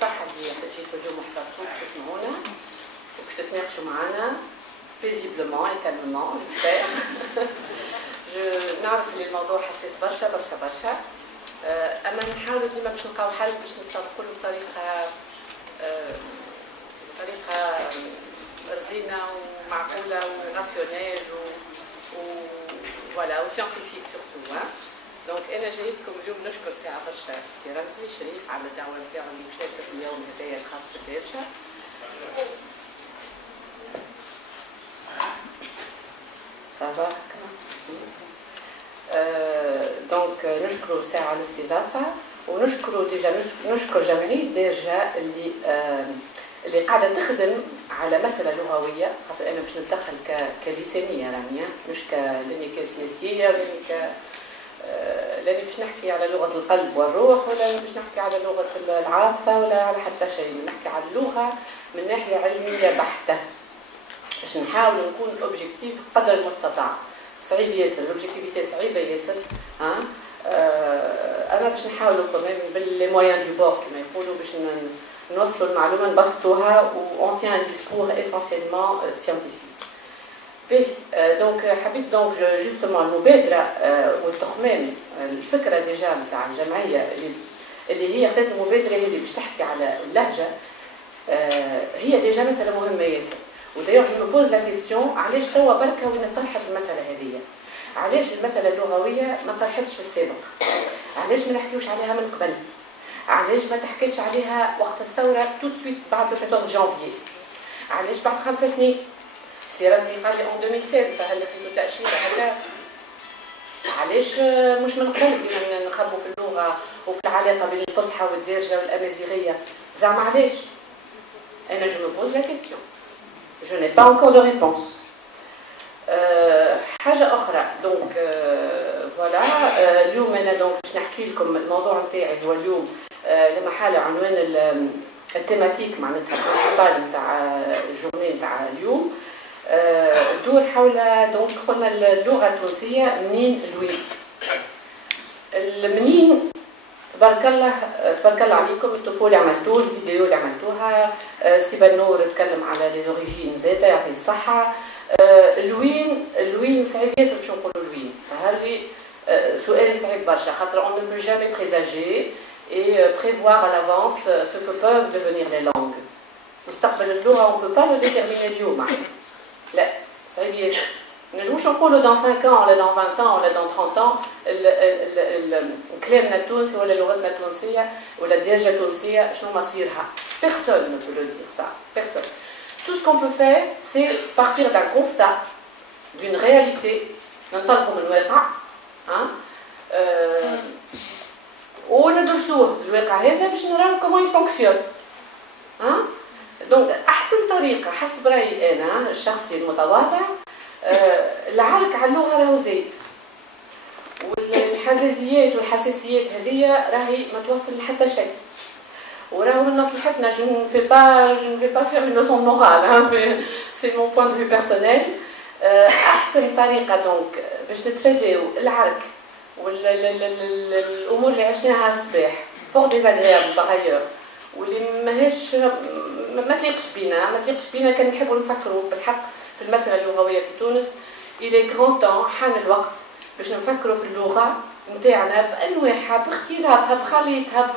صح اللي جيتوا اليوم وحضرتوا باش تسمعونا وباش تتناقشوا معنا بيزيبلمون اي كالمون جيسبر. نعرف اللي الموضوع حساس برشا برشا برشا، اما نحاولوا ديما باش نلقاو حل باش نطبقوا بطريقه رزينه ومعقوله وراسيونيل فوالا وسيانتيفيك سورتو. دونك انا جايبكم اليوم نشكر ساعه برشا سي رمزي شريف على الدعوه نتاعو اللي مشاركه في اليوم هذايا الخاص بالدارجه. صباح دونك نشكروا ساعه على الاستضافه، ونشكروا ديجا نشكر جمعيه دارجه اللي قاعده تخدم على مساله لغويه، خاطر انا باش نتدخل كلسانيه رانيا مش لاني كسياسيه لاني باش نحكي على لغه القلب والروح، ولا باش نحكي على لغه العاطفه ولا على حتى شيء، نحكي على اللغه من ناحيه علميه بحته باش نحاول نكون اوبجيكتيف قدر المستطاع. صعيب ياسر، الاوبجيكتيفيتي صعيبه ياسر. انا باش نحاولوا كمان باللي مويان دو بور كما يقولوا باش نوصلوا المعلومه نبسطوها و تيان ان ديسكور اسونسيلمون سيانتيفيك. دونك حبيت دونك جوستومون المبادره والتخمام الفكره ديجا نتاع الجمعيه اللي هي خذت المبادره هذه باش تحكي على اللهجه، هي ديجا مساله مهمه ياسر. ودايوغ جو مو بوز لا كيستيون علاش توا بركه وين طرحت المساله هذه؟ علاش المساله اللغويه ما طرحتش في السابق؟ علاش ما نحكيوش عليها من قبل؟ علاش ما تحكيتش عليها وقت الثوره تو سويت بعد 14 جانفي؟ علاش بعد 5 سنين؟ سي رمزي قال لي اون 2016 تاع اللي فيه تاشيره هكا. علاش مش من قبل كنا نخدموا في اللغه وفي العلاقه بين الفصحى والدارجه والامازيغيه؟ زعما علاش؟ انا جو مو بوز لا كيستيون. Je n'ai pas encore de réponse. حاجة أخرى دونك فوالا اليوم أنا دونك باش نحكي لكم الموضوع نتاعي هو اليوم لمحل عنوان التيماتيك معناتها البرينسيبال نتاع الجورني نتاع اليوم دور حول دونك قلنا اللغة التونسية منين لوين. المنين تبارك الله عليكم، التوبو اللي عملتوه، الفيديو اللي عملتوها، سي بنور تكلم على لي زوريجين زاده يعطيه الصحه. الوين صعيب ياسر باش نقولوا الوين، هذه سؤال صعيب برشا خاطر on ne peut jamais présager et prévoir à l'avance ce que peuvent devenir les langues. مستقبل اللغه on ne peut pas le déterminer اليوم. لا صعيب ياسر. ما نجموش نقولوا dans 5 ans ولا dans 20 ans ولا dans 30 ans كلامنا التونسي ولا لغتنا التونسيه ولا الدارجه التونسيه شنو مصيرها. Personne ne peut le dire ça. Personne. Tout ce qu'on peut faire, c'est partir d'un constat, d'une réalité, ننطلقوا من الواقع وندرسوه الواقع هذا باش نراو كومون يفونكسيون. دونك احسن طريقه حسب رايي انا الشخصي المتواضع العرك على اللغه راهو زايد، والحزازيات والحساسيات هذه راهي ما توصل لحتى شيء، وراهو من مصلحتنا je ne vais pas faire une leçon de morale c'est mon point de vue personnel. احسن طريقه دونك باش نتفاداو العرك والامور اللي عشناها الصباح فوق ديزاغريابل باغ واللي ماهيش ما تليقش بينا كان نحبوا نفكروا بالحق في المسألة اللغوية في تونس. إلى غران طون حان الوقت باش نفكروا في اللغة نتاعنا بأنواعها باختلافها بخليطها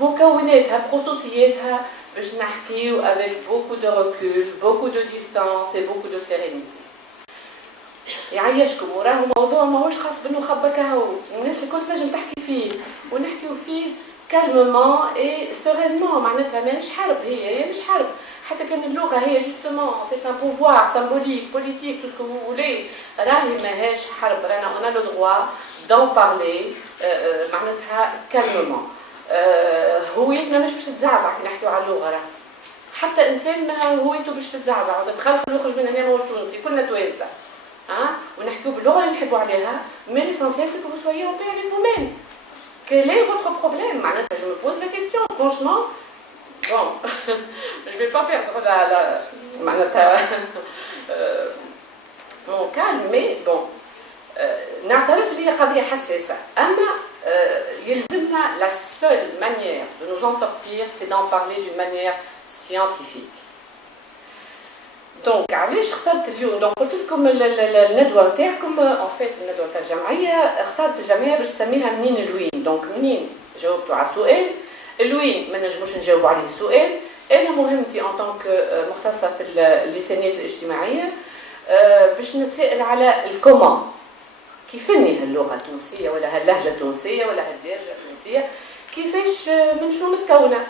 بمكوناتها بخصوصياتها باش نحكيو avec beaucoup de recul, beaucoup de distance et beaucoup de sérénité. يعيشكم وراه موضوع ماهوش خاص بالنخبة كهو، الناس الكل تنجم تحكي فيه ونحكيو فيه calmement et sereinement. معناتها ماهيش حرب، هي مش حرب. حتى كان اللغة هي justement c'est un pouvoir symbolique, politique, tout ce que vous voulez. راهي ماهيش حرب، رانا on a le droit d'en parler معناتها calmement. هويتنا مش باش تتزعزع كي نحكيو على اللغة. راه حتى إنسان ما هويته باش تتزعزع وتتخلخل ويخرج من هنا ماهوش تونسي، كلنا توانسة. ونحكيو باللغة اللي نحبوا عليها، mais l'essentiel c'est que vous soyez en paix avec vous-même. Quel est votre problème? Je me pose la question, franchement. Bon, je ne vais pas perdre mon calme, mais bon, نعترف اللي هي قضية حساسة، أما يلزمنا la seule manière de nous en sortir, c'est d'en parler d'une manière scientifique. دونك علاش اخترت اليوم؟ دونك قلت لكم الندوه نتاعكم ان فيت الندوه تاع الجمعيه اخترت الجمعيه باش نسميها منين الوين. دونك منين جاوبتوا على السؤال، الوين ما نجموش نجاوبوا عليه السؤال. انا مهمتي ان طونك مختصه في اللسانيات الاجتماعيه باش نتسائل على الكومون، كيفني هاللغه التونسيه ولا هاللهجه التونسيه ولا هالدارجه التونسيه كيفاش من شنو متكونه،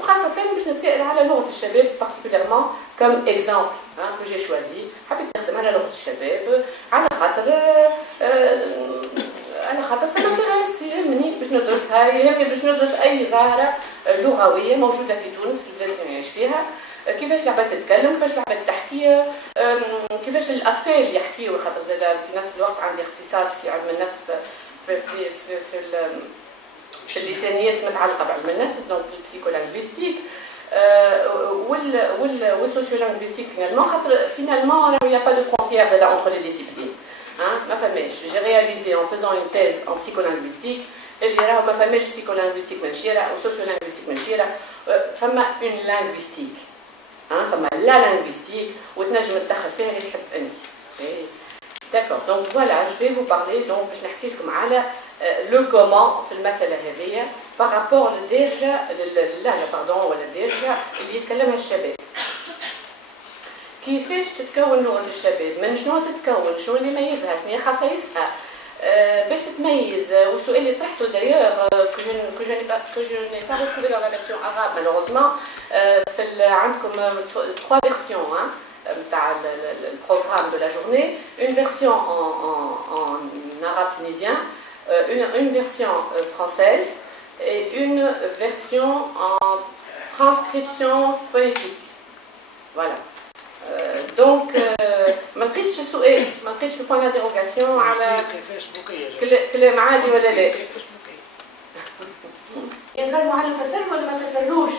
وخاصه باش نتسائل على لغه الشباب بارتيكوليرمون كم اكزامبل كو جي شوازي، حبيت نخدم على لغه الشباب على خاطر سا مانتيريس، يهمني باش ندرسها، يهمني باش ندرس اي ظاهره لغويه موجوده في تونس في البلاد اللي نعيش فيها، كيفاش العباد تتكلم، كيفاش العباد تحكي، كيفاش الاطفال يحكيوا، خاطر زاد في نفس الوقت عندي اختصاص في علم النفس في اللسانيات المتعلقه بعلم النفس، دونك في البسيكولانغويستيك والسوسيولانغويستيك فينالمون، خاطر فينالمون il n'y a pas de frontière زاد entre les disciplines. ما فماش. J'ai réalisé en faisant une thèse en psycholinguistique اللي راهو ما فماش psycholinguistique من شيرة و sociolinguistique من شيرة، فما une linguistique. فما لا linguistique وتنجم تدخل فيها اللي تحب أنت. D'accord. Donc voilà, je vais vous parler donc باش نحكي لكم على le comment في المسألة هذه par rapport للدارجة ولا الدارجة اللي يتكلمها الشباب. كيفاش تتكون لغة الشباب؟ من شنو تتكون؟ شنو اللي يميزها؟ شنو هي خصائصها؟ باش تتميز، والسؤال اللي طرحته دايوغ كو جو ني با retrouvé dans la version arabe malheureusement. عندكم 3 versions نتاع البروغرام de la journée, une version en arabe tunisien, une version française et une version en transcription phonétique. Voilà. Donc ما لقيتش السؤال، ما لقيتش البوان دانتيروغاسيون على كلام عادي ولا لا. إن كان المعلم فسر ولا ما فسرلوش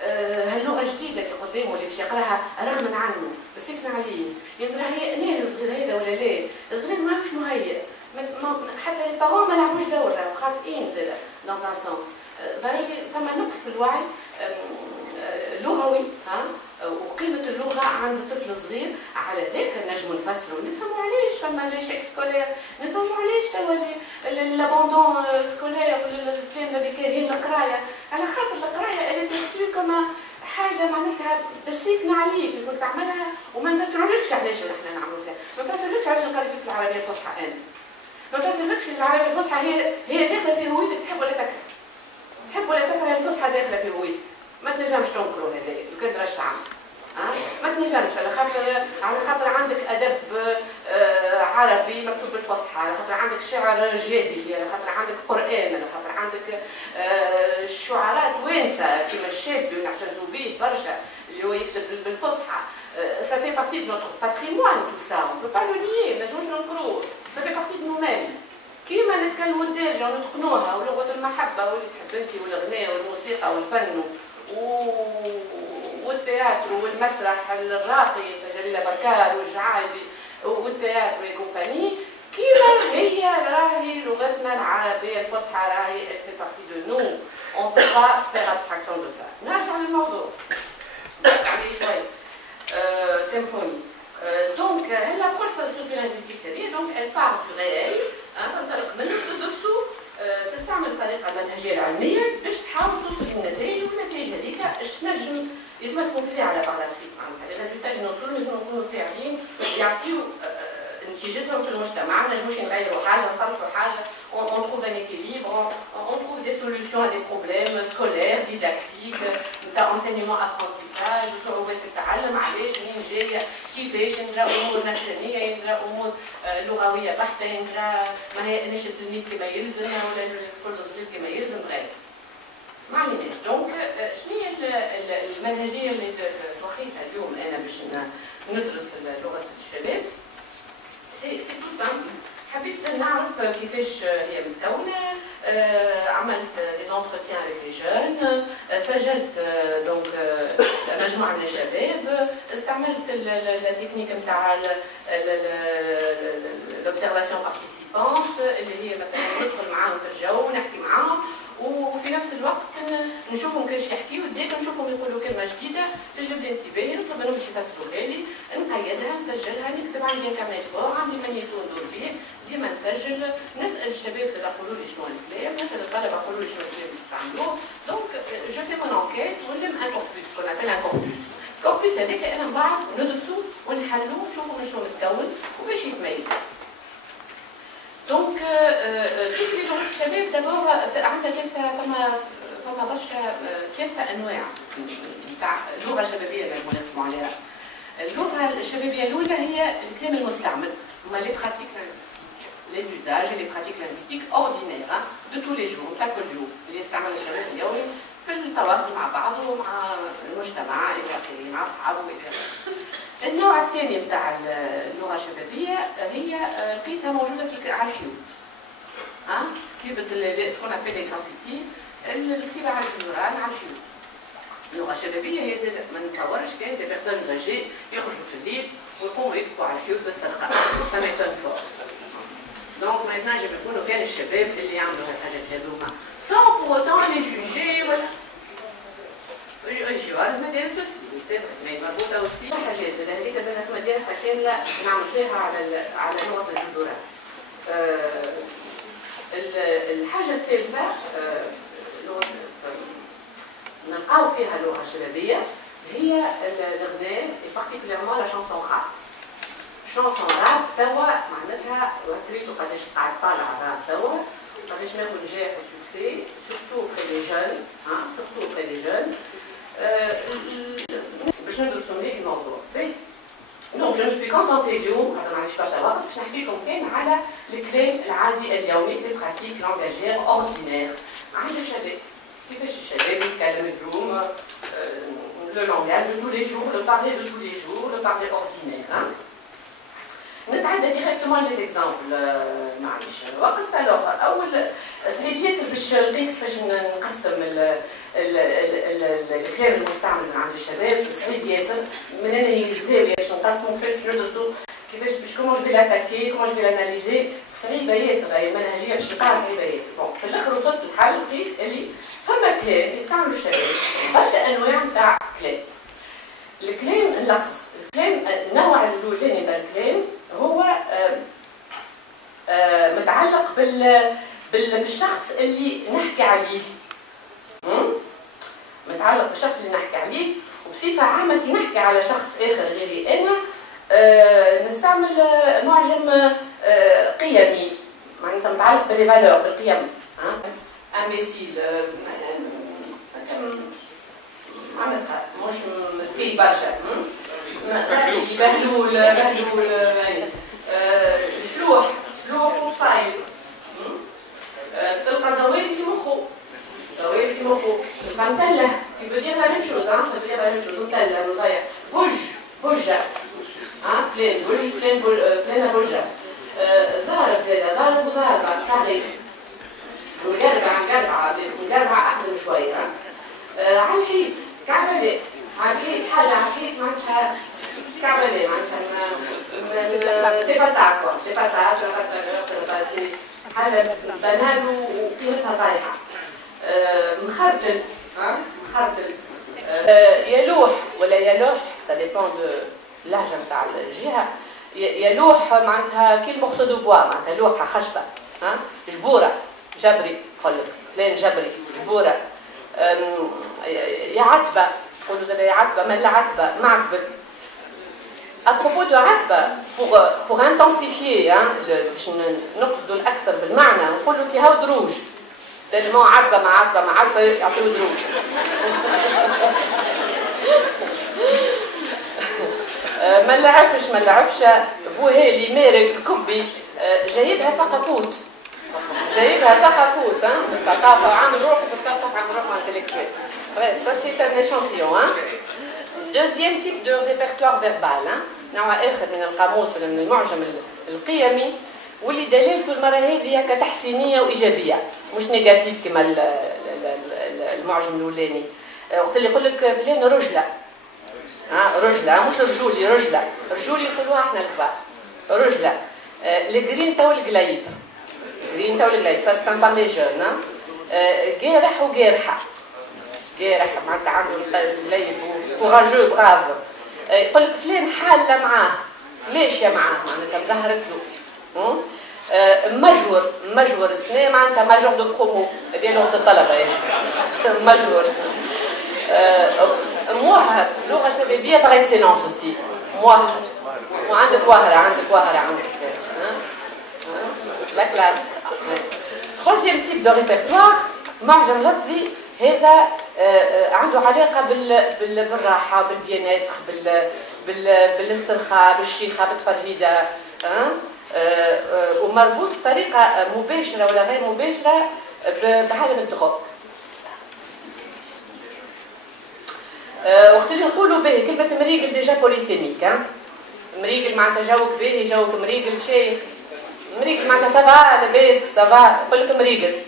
هاللغه الجديده اللي قدامه اللي باش يقراها رغما عنه بس يفنى عليه، يعني هي ناهز صغير هذا ولا لا؟ الصغير ما عرفش شنو هي، حتى البارون ما لعبوش دور، خاطئين زاد دون ان سونس. فما نقص في الوعي لغوي وقيمه اللغه عند الطفل الصغير، على ذاك نجموا نفسروا نفهموا علاش فما ليشيك سكولير، نفهموا علاش توا لابوندون سكولير الكلام اللي كاين القرايه، على خاطر القرايه اللي تسوي كما حاجه معناتها بسيطنا عليك لازمك تعملها وما نفسرولكش علاش نحن نعملوا فيها، ما نفسرولكش علاش نقرا في العربيه الفصحى انا، ما نفسرولكش العربيه الفصحى هي داخله في هويتك، تحب ولا تكره، تحب ولا تكره الفصحى داخله في هويتك، ما تنجمش تنكروا هذايا لو كان راش تعمل، ما تنجمش على خاطر عندك ادب عربي مكتوب بالفصحى، على خاطر عندك شعر جاهلي، على خاطر عندك قران، على خاطر عندك شعراء توانسه كيما الشابي ونعتزوا به برشا اللي هو يكتب بالفصحى. Ça fait partie de notre patrimoine tout ça, on ne peut pas le nier، ما نجموش ننكروه، ça fait partie de nous-mêmes. كيما نتكلموا الدارجه ونتقنوها ولغه المحبه واللي تحب انت والغناء والموسيقى والفن والتياتر والمسرح الراقي تجلى بكار والجعادي والتياتر وكومباني، كيما هي راهي لغتنا العربيه الفصحى راهي في بارتي دو نو، اون فو با فير ابستراكسيون دو سا. نرجع للموضوع نرجع عليه شوي. سامحوني. دونك هلا فرصه السوسيولانغويستيك هذه دونك ال بار دو ريال، تنطلق منه تدرسوا، تستعمل الطريقه المنهجيه العلميه باش تحاول توصل للنتائج، والنتائج هذيك اش تنجم لازم تكون فاعله بار لا سويت، معناتها لي ريزولتا اللي نوصلوا لازم نكونوا فاعلين يعطيو نتيجتهم في المجتمع، ما نجموش نغيروا حاجه نصلحوا حاجه، on trouve un équilibre, on trouve des solutions à des problèmes scolaires, didactiques, d'enseignement apprentissage، صعوبات التعلم، علاش منين جايه، كيفاش نقرا امور نفسانيه، نقرا امور لغويه بحته، نقرا معناها نشد التلميذ كما يلزم ولا الطفل الصغير كما يلزم غير. ما عليناش. دونك شنو هي المنهجيه اللي توخيتها اليوم انا باش ندرس لغه الشباب؟ سي تو سامبل. حبيت نعرف كيفاش هي متكونه، عملت دي زونتروتيان افيك لي جون، سجلت دونك مجموعه من الشباب، استعملت لا تكنيك نتاع لوبسيرفاسيون بارتيسيبونت اللي هي مثلا ندخل معاهم في الجو نحكي معاهم الوقت نشوفهم كاش يحكيو ديك نشوفهم يقولوا كلمه جديده تجلب لي انتباهي نطلب منهم باش يفسروها لي نقيدها نسجلها نكتب عندي انترنت فوق عندي مانيتو ندور فيه ديما نسجل نسال الشباب اذا قولوا لي شنو الكلام نسال الطلبه قولوا لي شنو الكلام اللي يستعملوه دونك جو في مون انكيت ونلم ان كوربوس كون ابل ان كوربوس الكوربوس هذاك انا نبعث ندرسو ونحلو نشوفوا شنو متكون وباش يتميز دونك كيف اللي جمهورية الشباب دابور عندنا فما برشا ثلاثة أنواع نتاع اللغة الشبابية اللي نحكموا عليها. اللغة الشبابية الأولى هي الكلام المستعمل هما لي براتيك لانغويستيك لي زوزاج لي براتيك لانغويستيك اوردينير دو تو لي جور تاع كل يوم اللي يستعمل الشباب اليومي في التواصل مع بعضه ومع المجتمع إلى آخره مع أصحابه إلى آخره. النوع الثاني بتاع اللغة الشبابية هي لقيتها موجودة على الحيوط. كتابة سكون أبيل لي جرافيتي الكتابة على الجدران على الحيوط. اللغة الشبابية هي زاد ما نتصورش كان دي بيرسون زاجي يخرجوا في الليل ويقوموا يكتبوا على الحيوط بالسرقة. سا ميتون فور. دونك ما يتنجم يكونوا كان الشباب اللي يعملوا هالحاجات هذوما. سون بور اوتون لي جوجي ولا يجيو على المدارس مربوطة وسي حاجات زاد هذيك زادت مدارس كاملة نعمل فيها على نقط الجذورات. الحاجة الثالثة نلقاو فيها اللغة الشبابية هي الغناء بارتيكوليرمون لا شانسون راب. شانسون راب توا معناتها وريتو قداش قاعد طالع راب توا قداش ماهو نجاح وسوكسي سورتو بخي لي جون سورتو بخي لي جون باش ندرسو مليح الموضوع. دونك جو سوي كونتونتي اليوم خاطر معليش برشا وقت باش نحكي لكم كان على الكلام العادي اليومي لي براتيك لانجاجير اوردينير عند الشباب. كيفاش الشباب يتكلم اليوم لو لانجاج دو تو لي جور لو بارلي دو تو لي جور لو بارلي اوردينير. نتعدى ديريكتومون لي زيكزامبل معليش وقت. الوغ اول صعيب ياسر باش نلقيت كيفاش نقسم الكلام المستعمل من عند الشباب صعيب ياسر من انا يزال باش نقسمو كيفاش ندرسو كيفاش باش كومون جو في لاتاكي كومون جو في لاناليزي صعيبه ياسر هي المنهجيه باش نلقاها صعيبه ياسر. بون في الاخر وصلت للحل لقيت اللي فما كلام يستعملوا الشباب برشا انواع نتاع كلام. الكلام نلخص الكلام النوع الاولاني نتاع الكلام هو متعلق بالشخص اللي نحكي عليه. متعلق بالشخص اللي نحكي عليه وبصفه عامه كي نحكي على شخص اخر غيري انا نستعمل معجم قيمي معناتها متعلق باللي فالور بالقيم. امبيسيل معناتها مش ذكي برشا بهلول شلوح وصايب تلقى زواري في مخه متله il veut dire la même chose ça veut dire la même chose متله مضيع بوجه فلان بوجه ضارب زاده ضارب وضاربه تعريف ونقربع احسن شويه على الحيط كعبلة على الحيط حاجه على الحيط معناتها كعبلة معناتها سي با سا كوا سي با سا حاجه بنال وقيمتها طايحه. مخربل يلوح ولا يلوح سا ديبون دو اللهجه نتاع الجهه. يلوح معناتها كي المورسو دو بوا معناتها لوحه خشبه جبوره جبري نقول لك فلان جبري جبوره. يعتبه نقولوا زاد يعتبه مال عتبه معتبك. ابروبو دو عتبه بوغ انتنسيفيي باش نقصدوا الاكثر بالمعنى نقولوا انت هاو دروج تلمو عتبه مع عتبه يعطيو دروج. ما نعرفش بوهالي مارق كبي جايبها ثقافوت الثقافه عامل روحه في الثقافه عامل روحه انتلكتويل. Bref, ça c'est un échantillon. Deuxième type de répertoire verbal. نوع آخر من القاموس ولا من المعجم القيمي واللي دلالته المرة هذه كتحسينية وإيجابية مش نيجاتيف كما المعجم الأولاني. وقت اللي يقول لك فلان رجلة رجلة مش رجولي رجولي يقولوها احنا الكبار رجلة. الجرين تو القليب ça c'est un parler jeune. جارح وجارحه. جارح معناتها عنده الليل كوراجو براف. يقول لك فلان حاله معاه ماشيه معاه معناتها مزهرت له. مجور سنة معناتها ماجور دو برومو هذه لغة الطلبة يعني مجور. موهب لغة شبابية باغ اكسيلونس اوسي موهب. وعندك وهرة لا كلاس. troisième type de répertoire معجم لفظي هذا عنده علاقة بالراحة بالبيانات بالاسترخاء بالشيخة بالتفرهيدة ومربوط بطريقة مباشرة ولا غير مباشرة بعالم الدروب. وقت اللي نقولوا به كلمة مريقل ديجا بوليسيميك. مريقل معناتها جوك باهي جوك مريقل شيخ. مريقل معناتها سافا لاباس سافا يقول لك مريقل.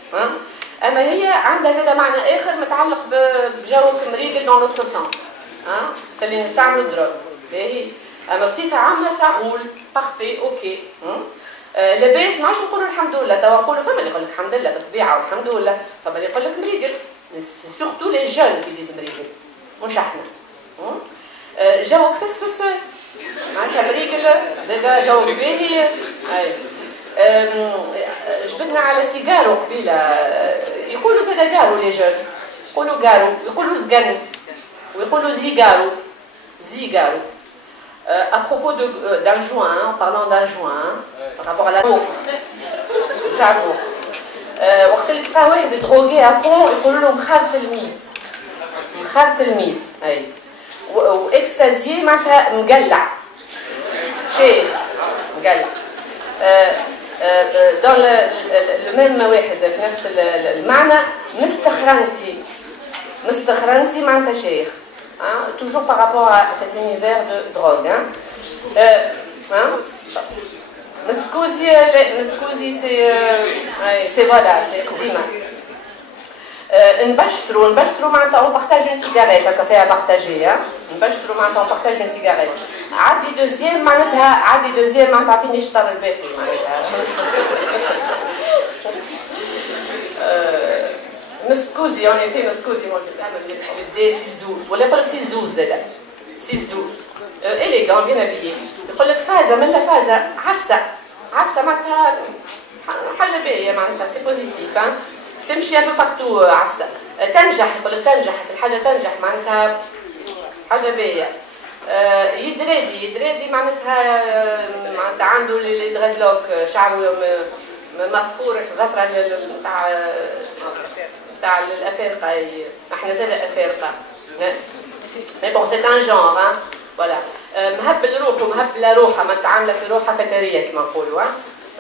اما هي عندها زاد معنى اخر متعلق بجوك مريقل دون لوتر سونس. اللي نستعملوا الدروب باهي. اما بصفة عامة ساعول بارفي اوكي. لاباس ما عادش نقولوا الحمد لله توا نقولوا فما اللي يقول لك الحمد لله بالطبيعه والحمد لله فما اللي يقول لك مريقل سورتو لي جون كي ديز مريقل مش احنا. جوك فسفس معناتها مريقل زاد جوك باهي. جبدنا على سيجارو قبيله يقولوا زاد جارو لي جون يقولوا جارو يقولوا زقن ويقولوا زيجارو. À propos d'un joint, en parlant d'un joint, par rapport à la جعبو وقت اللي تلقى واحد دروغي افون يقولوا له مخرط الميت اي واكستازي معناتها مقلع شيخ مقلع. دون لو ميم واحد في نفس المعنى مستخرنتي معناتها شيخ. Toujours par rapport à cet univers de drogue. Mescousi, c'est voilà, c'est dima. نبشتروا معناتها on partage une cigarette هكا فيها بارتاجي. نبشتروا معناتها on partage une cigarette. عادي دوزيام معناتها تعطيني شطر الباقي معناتها. مسكوزي اون في مسكوزي موجود تعمل بالدي 612 ولا يقول لك 612 زاد 612 اليغون بيان ابيي. يقول لك فازه من لا فازه عفسه معناتها حاجه باهيه معناتها سي بوزيتيف. تمشي ان بو بارتو عفسه. تنجح يقول لك تنجح الحاجه تنجح معناتها حاجه باهيه. يدرادي معناتها عنده لي دريدلوك شعره مفطور ظفره تاع الافارقه. احنا زاد افارقه مي بون سي ان جونغ فوالا. مهب الروح ومهب لا روحه ما تعامله في روحه فتريه كما نقولوا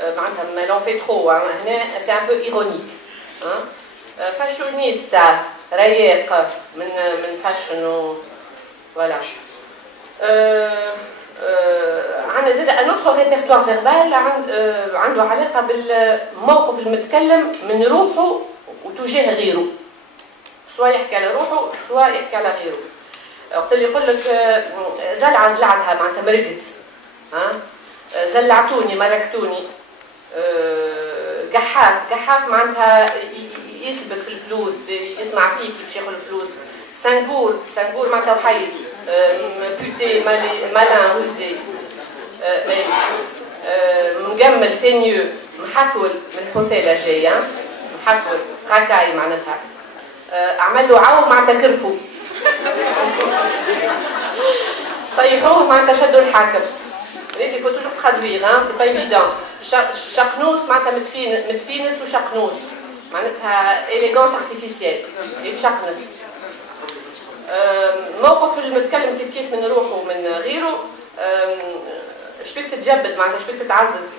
معناتها ما لون في ترو هنا سي ان بو ايرونيك. فاشونيستا رياق من فاشن فوالا. عندنا زاد ان اوتر ريبرتوار فيربال عنده علاقه بالموقف المتكلم من روحه وتجاه غيره. سواء يحكي على روحه سواء يحكي على غيره. وقت اللي يقول لك زلعتها معناتها مرقت. زلعتوني مرقتوني. قحاف معناتها يسلبك في الفلوس يطمع فيك باش ياخذ الفلوس. سنغور معناتها وحيد. فوتي مالان روزي. مجمل تينيو محثول من حثاله جايه محثول راكاي معناتها. عمل له عو معناتها كرفو. طيحوه معناتها شدوا الحاكم. Il faut toujours traduire, hein, c'est pas évident. شقنوس معناتها متفينس وشقنوس معناتها élégance artificielle يتشقنس. موقف المتكلم كيف من روحه ومن غيره. شبيك تتجبد معناتها شبيك تتعزز.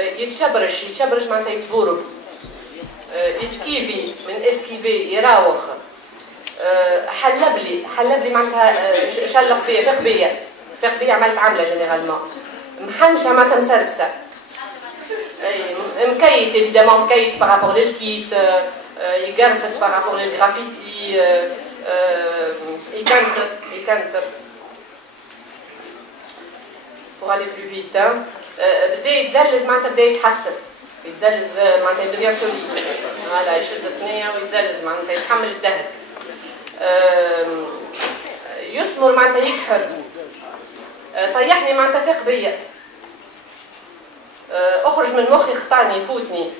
يتشبرش معناتها يتقورب. اسكيفي من اسكيفي يراوغ. حلبلي معناتها شلق بيا فاق بيا عملت عامله جينيرالمون. محنشه معناتها مسربسه. مكيت ايفيدامون مكيت بارابور للكيت. يقرفت بارابور للغرافيتي. يكنتر pour aller plus vite. بدا يتزلز معناتها بدا يتحسن. يتزلز معناتها يدوبيا سوليد. فوالا يشد الثنيه ويتزلز معناتها يتحمل الدهك. يسمر معناتها يكحر. طيحني معناتها فاق بيا. اخرج من مخي خطاني يفوتني.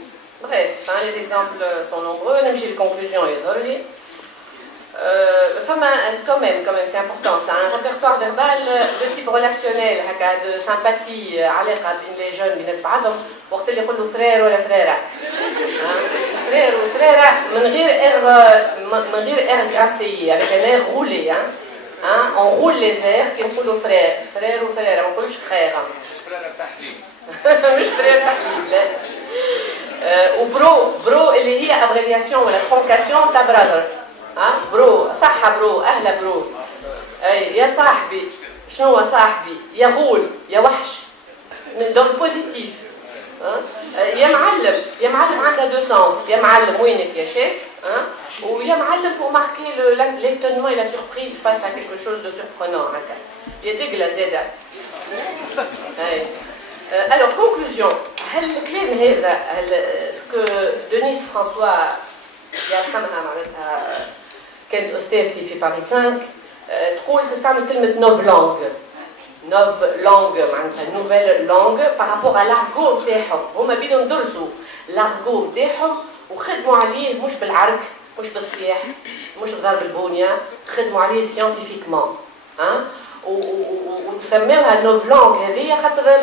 بريف les exemples sont nombreux. نمشي للكونكلوزيون يظهر لي. فما quand même c'est important, c'est un répertoire verbal de type relationnel هكا de sympathie علاقه بين les jeunes بين بعضهم وقت اللي يقولوا فرير ولا فريره فرير وفريره من غير ار غراسي avec un air roulé on roule les airs كي نقولوا فرير وفريره ما نقولوش فرير فريره تحليل مش فرير تحليل لا وبرو اللي هي ابريفياسيون ولا ترونكاسيون تاع براذر برو صحة برو أهلا برو يا صاحبي شنو هو صاحبي يا غول يا وحش من دون بوزيتيف يا معلم عندها دو سونس يا معلم وينك يا شيف ويا معلم pour marquer l'étonnement et la surprise face à quelque chose de surprenant هكا يا دقلة زادة alors conclusion هل الكلام هذا سكو دونيس فرانسوا يرحمها معناتها كانت أستاذتي في باريس 5 تقول تستعمل كلمة نوف لونغ معناتها نوفيل لونغ بارابور على لارغو نتاعهم هما بدهم يدرسوا لارغو نتاعهم وخدموا عليه مش بالعرك مش بالصياح مش بضرب البونية خدموا عليه سيانتيفيكمون وسموها نوف لونغ هذه خاطر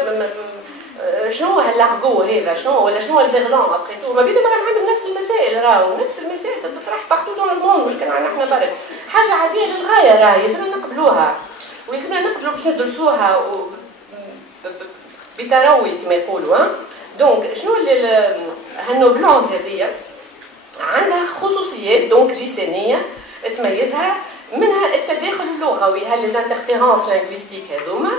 شنو هو اللارغو هذا شنو ولا شنو الفيرلون ابخي تو ما بيدهم راهم عندهم نفس المسائل راهو نفس المسائل تطرح بارتو دون الموند مش كان عندنا احنا برك حاجه عاديه للغايه راهي لازمنا نقبلوها ولازمنا نقبلوا باش ندرسوها بتروي كما يقولوا دونك شنو اللي هالنوفلونغ هذه عندها خصوصيات دونك لسانيه تميزها منها التداخل اللغوي هالليزانترفيرونس لينغويستيك هذوما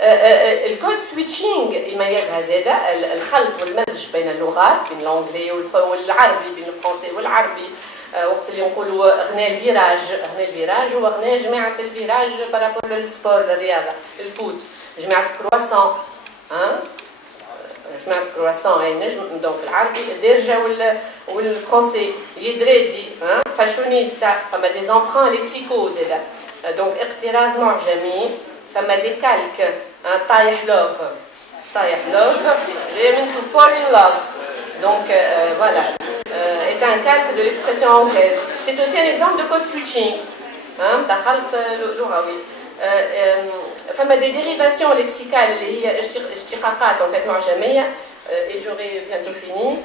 الكود سويتشينغ يميزها زاده الخلط والمزج بين اللغات بين الانجلي والعربي بين الفرنسي والعربي وقت اللي نقولوا غنى الفيراج هو غنى جماعه الفيراج بارابور للسبور الرياضه الفوت جماعه الكرواسون جماعه الكرواسون اي نجم دونك العربي الدارجه والفرنسي يدريدي فاشونيستا فما دي زامبران ليكسيكو زاده دونك اقتراض معجمي فما دي كالك طايح لوف j'ai meant to fall in love donc voilà est un calque de l'expression anglaise c'est aussi un exemple de code switching تاع خلط لغوي فما دي dérivations lexicales اللي هي اشتقاقات en fait معجميه et j'aurai bientôt fini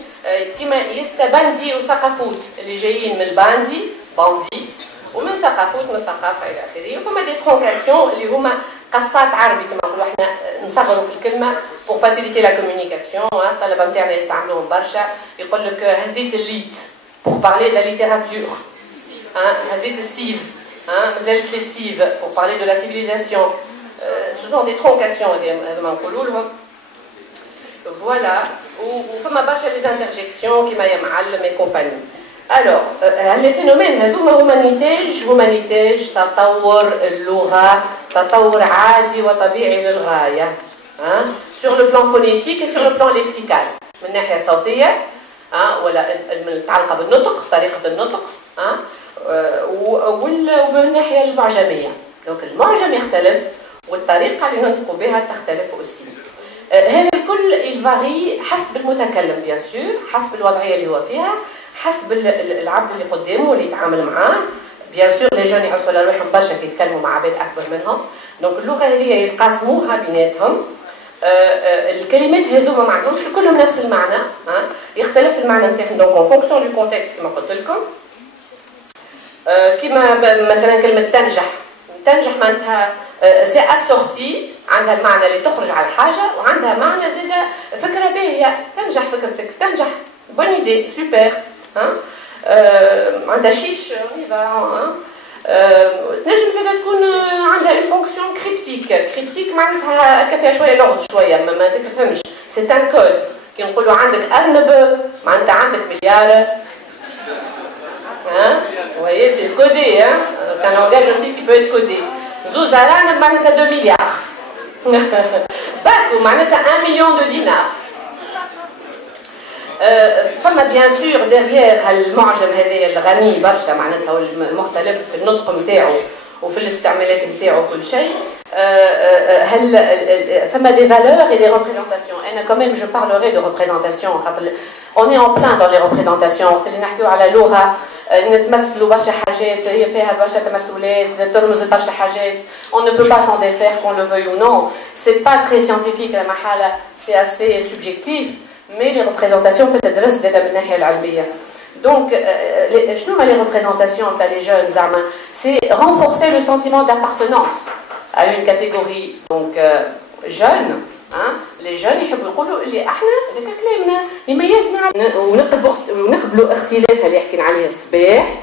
كيما يستبندي وثقافوت اللي جايين من الباندي باندي ومن ثقافات من ثقافه الى اخره وفما دي ترونكاسيون اللي هما قصات عربي كما نقولوا احنا نصغروا في الكلمه بور فاسيليتي لا كومونيكاسيون الطلبه نتاعنا يستعملوهم برشا يقول لك هزيت الليت بور بارلي دو لا ليتيراتور هزيت السيف مازالت لي سيف بور بارلي دو لا سيفيليزاسيون سو سون دي ترونكاسيون هذوما نقولوا لهم فوالا وفما برشا لي انترجيكسيون كيما يا معلم اي كومباني Alors, les phénomènes هما نتاج تطور اللغة تطور عادي وطبيعي للغاية sur le plan phonétique et sur le plan lexical من ناحية صوتية ولا متعلقة بالنطق طريقة النطق ومن الناحية المعجمية دونك المعجم يختلف والطريقة اللي ننطق بها تختلف aussi هذا الكل يفاري حسب المتكلم بيان سور حسب الوضعية اللي هو فيها حسب العبد اللي قدامه اللي يتعامل معاه بيان سور لي جون يحسوا على روحهم برشا كي يتكلموا مع عباد اكبر منهم دونك اللغه هذه يتقاسموها بيناتهم الكلمات هذوما ما عندهمش كلهم نفس المعنى يختلف المعنى نتاعهم دونك اون فونكسيون دو كونتكست كما قلت لكم كيما مثلا كلمه تنجح معناتها سي اسورتي عندها المعنى اللي تخرج على الحاجه وعندها معنى زاده فكره باهيه تنجح فكرتك تنجح بون ايدي سوبر عندها شيش تنجم زاده تكون عندها اون فونكسيون كريبتيك معناتها هكا فيها شويه لغز شويه ما تتفهمش سي ان كود كي نقولوا عندك ارنب معناتها عندك مليار وهي سي كودي كان لانغاج aussi qui peut être codé زوز ارانب معناتها 2 مليار باكو معناتها 1 مليون دو دينار فما بيان سور ديغيير هالمعجم هذايا الغني برشا معناتها المختلف في النطق نتاعو وفي الاستعمالات نتاعو كل شيء. هل فما des valeurs et des représentations. انا quand même je parlerai de représentation خاطر on est en plein dans les représentations. وقت اللي نحكيو على لغه نتمثلوا برشا حاجات هي فيها برشا تمثلات ترمز برشا حاجات. On ne peut pas s'en défaire qu'on le veuille ou non. C'est pas très scientifique la محالة, c'est assez subjectif. Mais les représentations تتدرس زاده من الناحيه العلميه. Donc, شنو هما les représentations تاع les jeunes زعما؟ C'est renforcer le sentiment d'appartenance à une catégorie. Donc, jeunes, hein, les jeunes يحبوا يقولوا اللي احنا هذاك كلامنا يميزنا ونقبلوا اختلاف اللي حكينا عليه الصباح.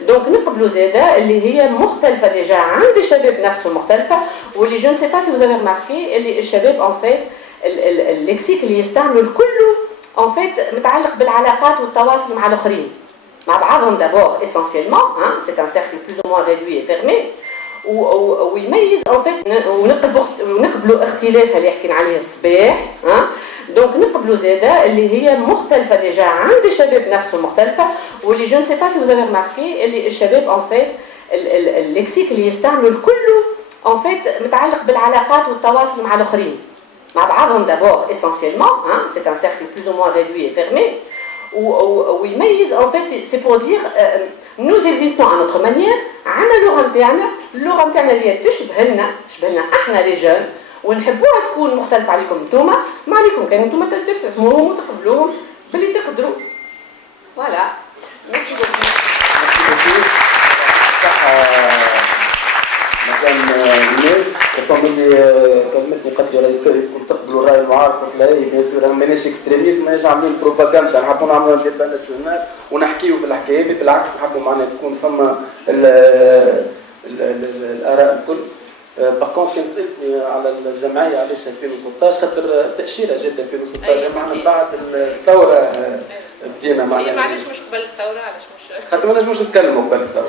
دونك نقبلوا زاده اللي هي مختلفه ديجا عند الشباب نفسه مختلفه. واللي جو نسي با سي vous avez remarqué اللي الشباب en fait اللكسيك اللي يستعملوا الكل en fait متعلق بالعلاقات والتواصل مع الاخرين مع بعضهم d'abord essentiellement. C'est un cercle plus ou moins réduit et fermé. ويميز en fait ونقبلوا اختلاف اللي حكينا عليه الصباح. دونك نقبلوا زاده اللي هي مختلفه ديجا عند الشباب نفسه مختلفه. واللي جو نسي با سي vous avez remarqué اللي الشباب en fait اللكسيك اللي يستعملوا الكل en fait متعلق بالعلاقات والتواصل مع الاخرين مع بعضهم d'abord essentiellement. C'est un cercle plus ou moins réduit et fermé. ويميز en fait c'est pour dire nous existons à notre manière. عندنا اللغه نتاعنا اللي تشبهنا احنا لي جون ونحبوها تكون مختلفه عليكم انتوما. ما عليكم كان انتوما تفهموهم وتقبلوهم باللي تقدروا. فوالا. ميرسي بوكو. مدام الناس خصهم اللي كلمتني قد يكون تقبلوا الراي المعارض لا بيان سور ماناش اكستريميزم ماناش عاملين بروباغندا نحبوا نعملوا ديبا ناسيونال ونحكيو بالحكايه هذه بالعكس نحبوا معنا تكون فما الاراء الكل. باغ كونت كان سالتني على الجمعيه علاش 2016 خاطر تاشيره جات 2016 معنا بعد الثوره بدينا معنا. معليش مش قبل الثوره علاش مش خاطر ما نجموش نتكلموا قبل الثوره.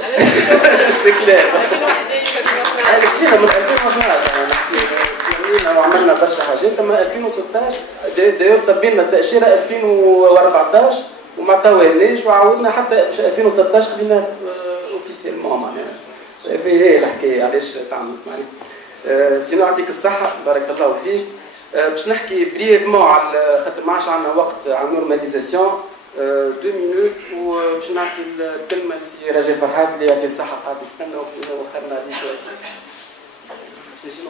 سي كلير. بدينا من 2012 وعملنا برشا حاجات. اما 2016 داير صابينا التاشيره 2014 وما تواليش وعاودنا حتى 2016 خلينا اوفيسيلمون معناها. هي الحكايه علاش تعملت معنا. سينو يعطيك الصحه بارك الله فيك. باش نحكي بريفمون على خاطر ما عادش عندنا وقت على النورماليزاسيون 2 مينوت وباش نعطي الكلمه لسي رجاء فرحات اللي يعطيه الصحه قاعد يستنى وخرنا عليه شويه. باش نجي